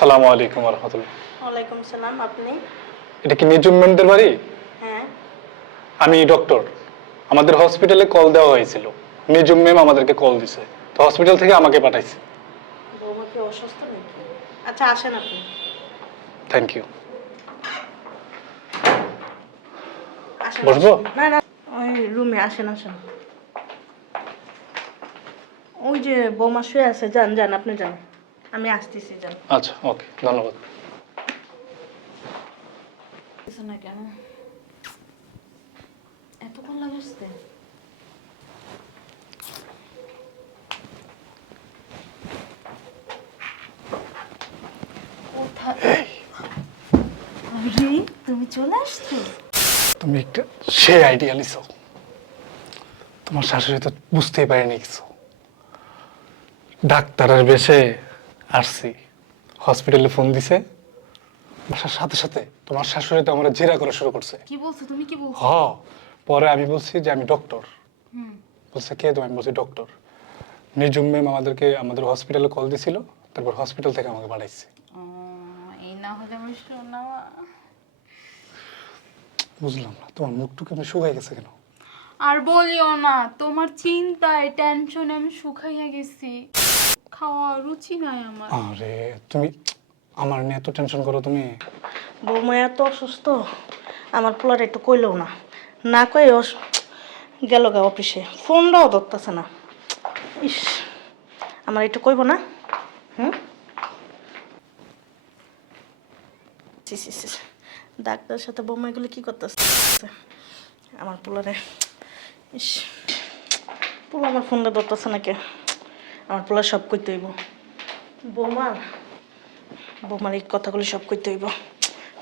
আসসালামু আলাইকুম রহমতুল্লাহ ওয়ালাইকুম সালাম আপনি? এটা কি মেজরমেন্টের বাড়ি? হ্যাঁ। আমি ডক্টর। আমাদের হসপিটালে কল দেওয়া হয়েছিল। নিজুম ম্যাম আমাদেরকে কল দিছে। তো হসপিটাল থেকে আমাকে পাঠাইছে। বৌমা কি অসুস্থ নাকি? আচ্ছা আসেন আপনি। থ্যাংক ইউ আসেন বসবো? আসেন। না না। ওই রুমে আসেন আসেন। ওই যে বৌমা শুয়ে আছে যান যান আপনি যান। আমি আসতেছি যান। আচ্ছা ওকে ধন্যবাদ। কিছু না কেন? এতক্ষণ লাগাচ্ছে কোথায়? তুমি চলে আসছো? তুমি একটা সে আইডিয়া নিছো তোমার শাশুড়ি তো বুঝতেই পারেনি কিছু। ডাক্তারের বেশে আসছি। হসপিটালে ফোন দিছে। বাসার সাথে সাথে তোমার শাশুড়ি তো আমার জেরা করা শুরু করছে। কি বলছো? তুমি কি বলছো? হ পরে আমি বলছি যে আমি ডক্টর বলছে কে তুমি? আমি বলছি ডক্টর নিজুম ম্যাম আমাদেরকে আমাদের হসপিটালে কল দিছিল তারপর হসপিটাল থেকে আমাকে পাঠাইছে। এই না হলে আমি শোনা বুঝলাম না তোমার মুখটুকু আমি শুকাই গেছে কেন? আর বলিও না তোমার চিন্তায় টেনশনে আমি শুকাইয়া গেছি। খাওয়া রুচি নাই আমার। আরে তুমি আমার নিয়ে এত টেনশন করো তুমি। বৌমা এত অসুস্থ আমার পোলার একটু কইলেও না। না কই গেল গা অফিসে। ফোনটাও ধরতেছে না। ইস আমার একটু কইব না? হুম। ডাক্তারের সাথে বৌমা এগুলো কি করতেছে? আমার পোলারে ইস পোলা আমার ফোনটা ধরতেছে না কে আমার পোলা সব করতে হইব। বৌমা। বৌমার এই কথাগুলো সব করতে হইব।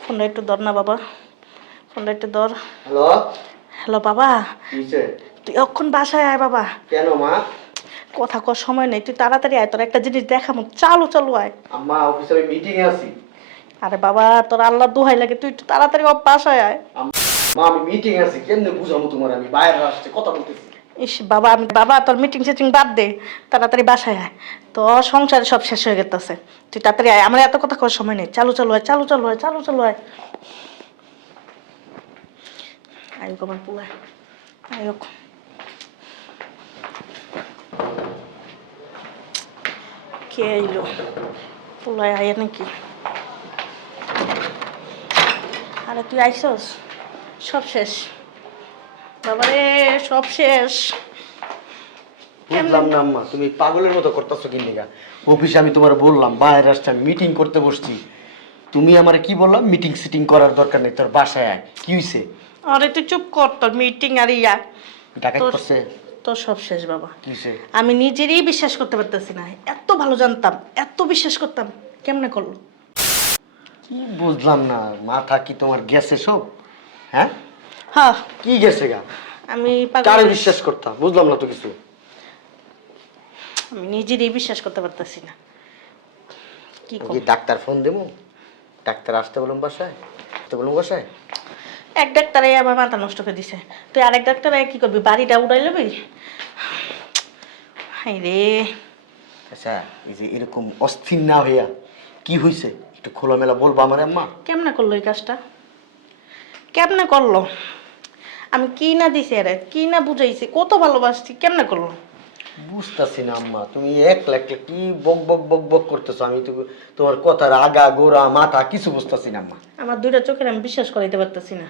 ফোনটা একটু ধর না বাবা। ফোনটা একটু ধর। হ্যালো? হ্যালো বাবা। তুই অক্ষণ বাসায় আয় বাবা। কেন মা? কথা কর সময় নেই। তুই তাড়াতাড়ি আয় তোর একটা জিনিস দেখামো। চালু চালু আয়। আম্মা অফিসে আমি মিটিং এ আছি। আরে বাবা তোর আল্লাহ দোহাই লাগে। তুই একটু তাড়াতাড়ি বাসায় আয়। মা আমি মিটিং এ আছি। কেমনে বুঝাবো তোমার? আমি বাইরে আসছে কথা বলতেছি। ইস, বাবা, আমি বাবা, তোর মিটিং সিটিং বাদ দে, তাড়াতাড়ি বাসায় আয়। তো সংসারে সব শেষ হয়ে গেছে তুই তাড়াতাড়ি আয়, আমার এত কথা করার সময় নেই। চালু চালু আয়, চালু চালু হয় চালু চালু আয়। আয়ুক আমার পুলায় কে এলো পুলায় আয় নাকি? আরে, তুই আইসস? সব শেষ। বাবারে সব শেষ। বুঝলাম না আম্মা তুমি পাগলের মতো করতেছো কি নিগা? অফিসে আমি তোমার বললাম বাইরে আসছে মিটিং করতে বসছি। তুমি আমার কি বললাম মিটিং সিটিং করার দরকার নেই তোর বাসায় আয়। কি হইছে? আরে তুই চুপ কর তোর মিটিং আর ইয়া। ডাকাত করছে। তোর সব শেষ বাবা। কি হইছে? আমি নিজেরই বিশ্বাস করতে পারতেছি না এত ভালো জানতাম এত বিশ্বাস করতাম কেমনে করল? কি বুঝলাম না মাথা কি তোমার গেছে সব? হ্যাঁ? হ্যাঁ। কি গেছে গা? আমি কারে বিশ্বাস করতাম? বুঝলাম না তো কিছু। আমি নিজেরই বিশ্বাস করতে পারতেছি না। কি কি ডাক্তার ফোন দেবো ডাক্তার আসতে বলুন বাসায়? আসতে বলুন বাসায়? এক ডাক্তারে আমার মাথা নষ্ট করে দিছে। তুই আরেক ডাক্তারে কি করবি? বাড়িটা উড়াই লবি? হাই রে। আচ্ছা এই যে এরকম অস্থির না হইয়া কি হইছে? একটু খোলামেলা বলব আমার আম্মা। কেমনে করল এই কাজটা? কেমনে করল? আমি কি না দিছি আরে? কি না বুঝাইছি? কত ভালোবাসছি কেমনে করল বুঝতেছি না আম্মা তুমি এক লাখ কি বক বক বক বক করতেছো? আমি তো তোমার কথার আগা গোড়া মাথা কিছু বুঝতেছি না আম্মা। আমার দুইটা চোখের আমি বিশ্বাস করাইতে পারতেছি না।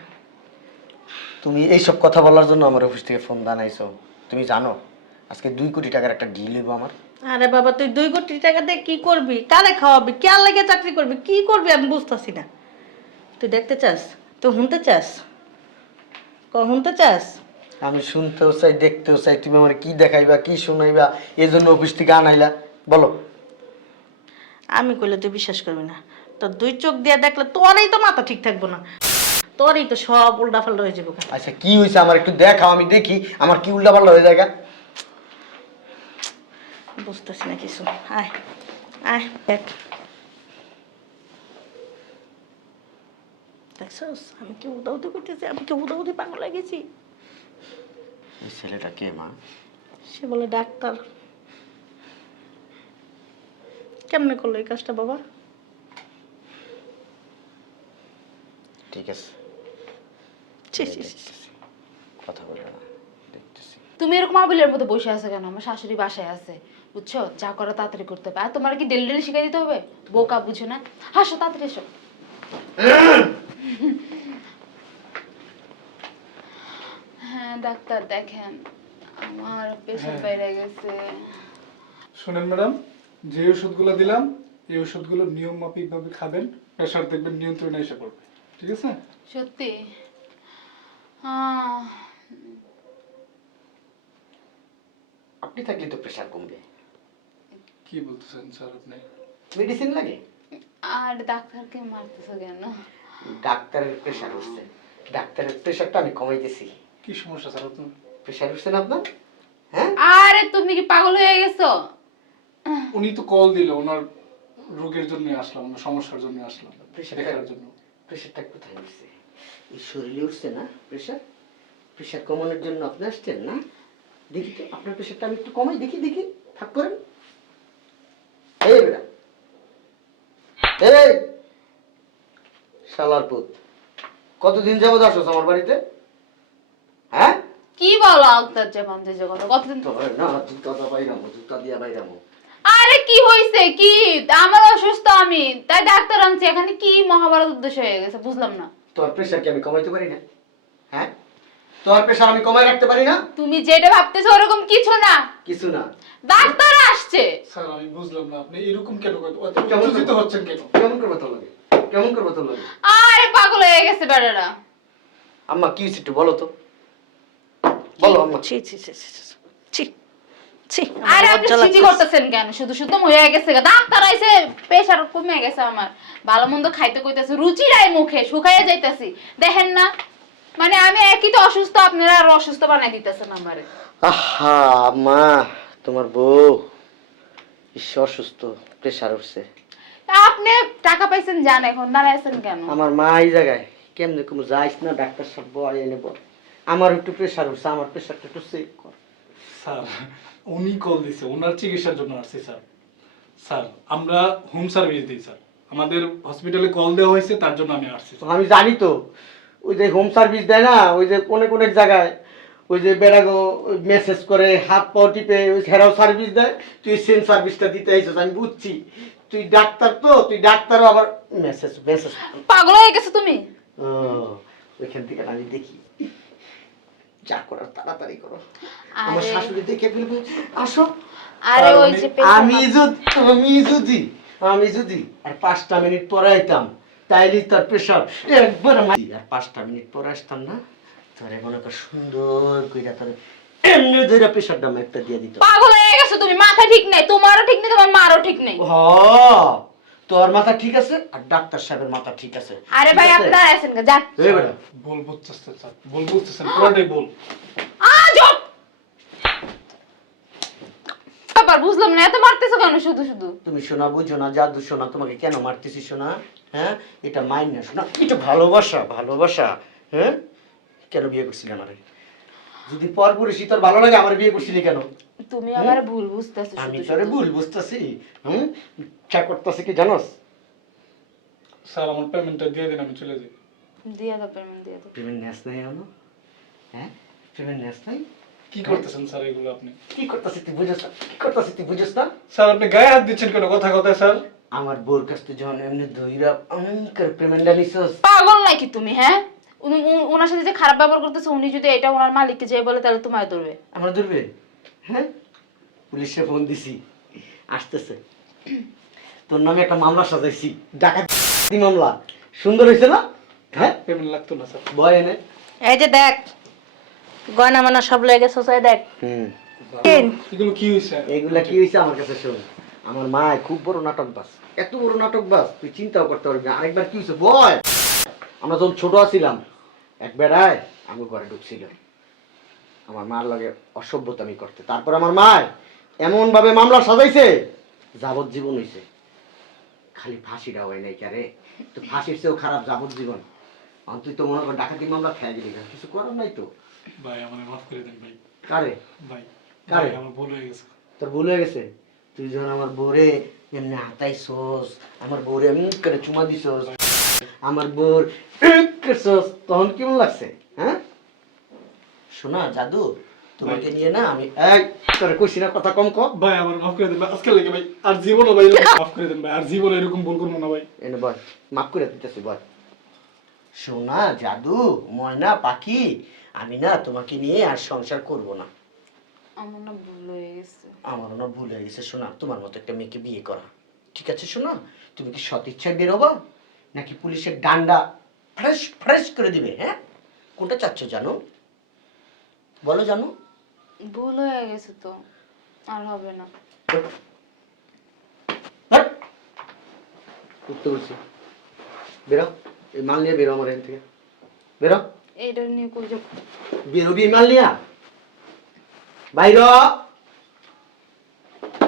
তুমি এইসব কথা বলার জন্য আমার অফিস থেকে ফোন জানাইছো তুমি জানো আজকে দুই কোটি টাকার একটা ডিল হইব আমার। আরে বাবা তুই দুই কোটি টাকা দিয়ে কি করবি? কারে খাওয়াবি? কে লাগে চাকরি করবি? কি করবি আমি বুঝতেছি না। তুই দেখতে চাস? তুই শুনতে চাস? শুনতে চাস? আমি শুনতেও চাই দেখতেও চাই তুমি আমার কি দেখাইবা কি শোনাইবা এই জন্য অফিস থেকে আনাইলা বলো। আমি কইলে তুই বিশ্বাস করবি না তোর দুই চোখ দিয়ে দেখলে তোরই তো মাথা ঠিক থাকব না তোরই তো সব উল্টা ফাল্টা হয়ে যাব আচ্ছা কি হয়েছে আমার একটু দেখাও আমি দেখি আমার কি উল্টা পাল্টা হয়ে যায়? বুঝতেছি না কিছু আয় আয় দেখ। দেখছস? আমি কি উদাউদি করতেছি? আমি কি উদাউদি পাগল লাগেছি এই ছেলেটা কে মা? সে বলে ডাক্তার। কেমনে করল এই কাজটা বাবা? ঠিক আছে। ছি, ছি, ছি, ছি। কথা বলে না দেখতেছি। তুমি এরকম আবিলের মতো বসে আছো কেন? আমার শাশুড়ি বাসায় আছে বুঝছ? যা করো তাড়াতাড়ি করতে হবে। আর তোমার কি ডেলি ডেলি শিখাই দিতে হবে? বোকা বুঝো না। হাসো তাড়াতাড়ি এসো। হ্যাঁ ডাক্তার দেখেন আমার প্রেশার হ্যাঁ। বাইরে গেছে। শুনেন ম্যাডাম যে ওষুধগুলো দিলাম এই ওষুধগুলো নিয়ম মাফিকভাবে খাবেন প্রেশার দেখবেন নিয়ন্ত্রণে এসে পড়বে। ঠিক আছে? সত্যি? আহ, আপনি থাকলে তো প্রেশার কমবে। কি বলতেছেন স্যার আপনি? মেডিসিন লাগে? আর ডাক্তারকে মারতেছো কেন? ডাক্তারের প্রেশার উঠছে। ডাক্তারের প্রেশারটা আমি কমাইতেছি। কি সমস্যা স্যার আপনার? প্রেশার উঠছে না আপনার? হ্যাঁ? আরে তুমি কি পাগল হয়ে গেছো? উনি তো কল দিল ওনার রোগের জন্য আসলাম ওনার সমস্যার জন্য আসলাম প্রেশারটা দেখার জন্য। প্রেশারটা কোথায় উঠছে? এই শরীরে উঠছে না প্রেশার প্রেশার কমানোর জন্য আপনি আসছেন না? দেখি তো আপনার প্রেশারটা আমি একটু কমাই দেখি দেখি থাক করেন। এই বেটা। এই শালার পুত কতদিন যাবত আসছো আমার বাড়িতে? হ্যাঁ? কি বলো আক্তার জামান যে কথা কতদিন? তো না জুতা বাইরামো জুতা দিয়া বাইরামো আরে কি হইছে কি? আমার অসুস্থ আমি। তাই ডাক্তার আনছি এখানে কি মহাভারত উদ্দেশ্য হয়ে গেছে বুঝলাম না। তোমার প্রেশার কি আমি কমাইতে পারি না? হ্যাঁ? তোমার প্রেশার আমি কমাই রাখতে পারি না? তুমি যেটা ভাবতেছো ওরকম কিছু না। কিছু না। ডাক্তার আসছে। স্যার আমি বুঝলাম না আপনি এরকম কেন অত কেমন হচ্ছেন কেন? কেমন করব তোর লাগে কেমন করব তোর লাগে? আরে পাগল হয়ে গেছে বেড়ারা। আম্মা কি হয়েছে একটু বলো তো। বলো আম্মা। ছি ছি ছি ছি, ছি, ছি আরে আপনি করতেছেন কেন? শুধু শুধু হয়ে গেছে। ডাক্তার আইছে কমে গেছে আমার। ভালো মন্দ খাইতে কইতাছে রুচি নাই মুখে শুকাইয়া যাইতাছি। দেখেন না মানে আমি একই তো অসুস্থ আপনারা আর অসুস্থ বানাই দিতেছেন আমারে। আহা আম্মা তোমার বউ। ঈশ্বর অসুস্থ প্রেশার উঠছে। আপনি টাকা পাইছেন জান এখন দাঁড়াইছেন কেন? আমার মা এই জায়গায় কেমনে কোনো যাইস না ডাক্তার সব বয় এনে বল। আমার একটু প্রেশার হচ্ছে আমার প্রেশারটা একটু চেক কর। স্যার উনি কল দিছে ওনার চিকিৎসার জন্য আসছে স্যার। স্যার আমরা হোম সার্ভিস দিই স্যার। আমাদের হসপিটালে কল দেওয়া হয়েছে তার জন্য আমি আসছি তো আমি জানি তো ওই যে হোম সার্ভিস দেয় না ওই যে অনেক অনেক জায়গায় ওই যে বেড়াগো মেসেজ করে হাত পাও টিপে ওই হেরাও সার্ভিস দেয় তুই সেম সার্ভিসটা দিতে আইছিস আমি বুঝছি। তুই ডাক্তার তো তুই ডাক্তারও আবার মেসেজ মেসেজ পাগল হয়ে গেছে তুমি? ও ওইখান থেকে আমি দেখি। যা করার তাড়াতাড়ি করো। আমার শাশুড়ি দেখে ফেলবে। আসো। আরে ওই যে আমি যদি আমি যদি আমি যদি আর পাঁচটা মিনিট পরে আইতাম তাইলে তার প্রেশার একবার আর পাঁচটা মিনিট পরে আসতাম না তোরে মনে কর সুন্দর কইরা তোর এমনি ধরে একটা দিয়ে দিত। পাগল হয়ে গেছে তুমি মাথা ঠিক নেই তোমারও ঠিক নেই তোমার মারও ঠিক নেই। হ তোর মাথা ঠিক আছে আর ডাক্তার সাহেবের মাথা ঠিক আছে। আরে ভাই আছে? আপনি দাঁড়াইছেন কে যান। এই বেটা। বল বুঝতেছেন স্যার। বল বুঝতেছেন পুরোটাই বল আজব ব্যাপার বুঝলাম না এত মারতেছো কেন শুধু শুধু? তুমি শোনা বুঝো না জাদু শোনা তোমাকে কেন মারতেছি শোনা? হ্যাঁ? এটা মাইন না শোনা এটা ভালোবাসা ভালোবাসা হ্যাঁ? কেন বিয়ে করছিলি আমারে? যদি পর পুরুষই তোর ভালো লাগে আমার বিয়ে করছিলি কেন? তুমি আমার ভুল বুঝতেছো আমি তোরে ভুল বুঝতেছি হুম? ইচ্ছা করতেছি কি জানোস? স্যার আমার পেমেন্টটা দিয়ে দিন আমি চলে যাই। দিয়া দাও পেমেন্ট দিয়া দাও। প্রেমের ন্যাস নাই আনো হ্যাঁ? প্রেমের ন্যাস নাই? কি করতেছেন স্যার এগুলো আপনি? কি করতেছি তুই বুঝস না? কি করতেছি তুই বুঝস না? স্যার আপনি গায়ে হাত দিচ্ছেন কেন? কথা কথায় স্যার। আমার বোর কাছ থেকে যখন এমনি দইরা অঙ্কের পেমেন্টটা নিছস। পাগল নাকি তুমি হ্যাঁ? ওনার সাথে যে খারাপ ব্যবহার করতেছে উনি যদি এটা ওনার মালিককে যেয়ে বলে তাহলে তোমায় ধরবে। আমরা ধরবে? হ্যাঁ? পুলিশে ফোন দিছি আসতেছে। তোর নামে একটা মামলা সাজাইছি ডাকাতি মামলা। সুন্দর হয়েছে না? হ্যাঁ? পেমেন্ট লাগতো না স্যার। ভয় এনে। এই যে দেখ গয়না মানা সব লেগে সোসাই দেখ। হুম। কিন। এগুলো কি হয়েছে? এইগুলা কি হয়েছে আমার কাছে শোন। আমার মা খুব বড় নাটক বাস এত বড় নাটক বাস তুই চিন্তাও করতে পারবি না। আরেকবার কি হয়েছে? বয় আমরা যখন ছোট আছিলাম এক বেড়ায় আমি ঘরে ঢুকছিল আমার মার লগে অসভ্যতামি করতে। তারপর আমার মা এমন ভাবে মামলা সাজাইছে যাবজ্জীবন হইছে। খালি ফাঁসিটা হয় নাই কারে? তো ফাঁসির চেয়েও খারাপ যাবজ্জীবন। এখন তুই তো মনে কর ডাকাতি মামলা খেয়ে গেলি কিছু করার নাই তো। ভাই আমার মাফ করে দেন ভাই। কারে? ভাই কারে? আমার ভুল হয়ে গেছে। তোর ভুল হয়ে গেছে? তুই যখন আমার বোরে এমনি হাতাইছস আমার বোরে এমনি করে চুমা দিছস আমার বোর তখন কেমন লাগছে হ্যাঁ? শোনা জাদু তোমাকে নিয়ে না আমি এই তোর কইছি না কথা কম কম ভাই আমার মাফ করে দেন ভাই আজকে লেগে ভাই আর জীবনও ভাই মাফ করে দেন ভাই আর জীবনে এরকম ভুল করব না ভাই। এনে বল মাফ করে দিতেছি বল। সোনা জাদু ময়না পাখি আমি না তোমাকে নিয়ে আর সংসার করব না। আমার না ভুল হয়ে গেছে। আমারও না ভুল হয়ে গেছে শোনা তোমার মতো একটা মেয়েকে বিয়ে করা। ঠিক আছে শোনা তুমি কি সৎ ইচ্ছায় বেরোবা? নাকি পুলিশের ডান্ডা ফ্রেশ ফ্রেশ করে দিবে হ্যাঁ? কোনটা চাচ্ছ জানো? বলো জানো। ভুল হয়ে গেছে তো আর হবে না! উঠতে বলছি। বেরো এই মাল নিয়ে বেরো আমার এখান থেকে। বেরো। এইটা নিয়ে কই যাব? বেরোবি মাল নিয়া? বাইর।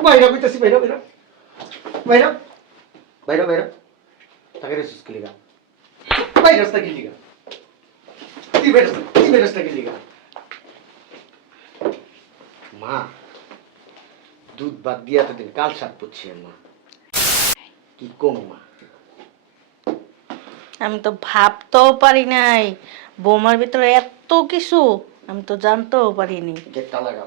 বাইর কইতাছি বাইর বাইর। বাইর। বাইর বাইর। তাকে রে সুস্কি লিগা বাইর রাস্তা কি লিগা তুই বাইর রাস্তা তুই বাইর রাস্তা কি লিগা মা দুধ বাদ দিয়া তো দিন কাল সাত পড়ছি মা। কি কম মা। আমি তো ভাবতেও পারি নাই বৌমার ভিতরে এত কিছু আমি তো জানতেও পারিনি। গেটটা লাগা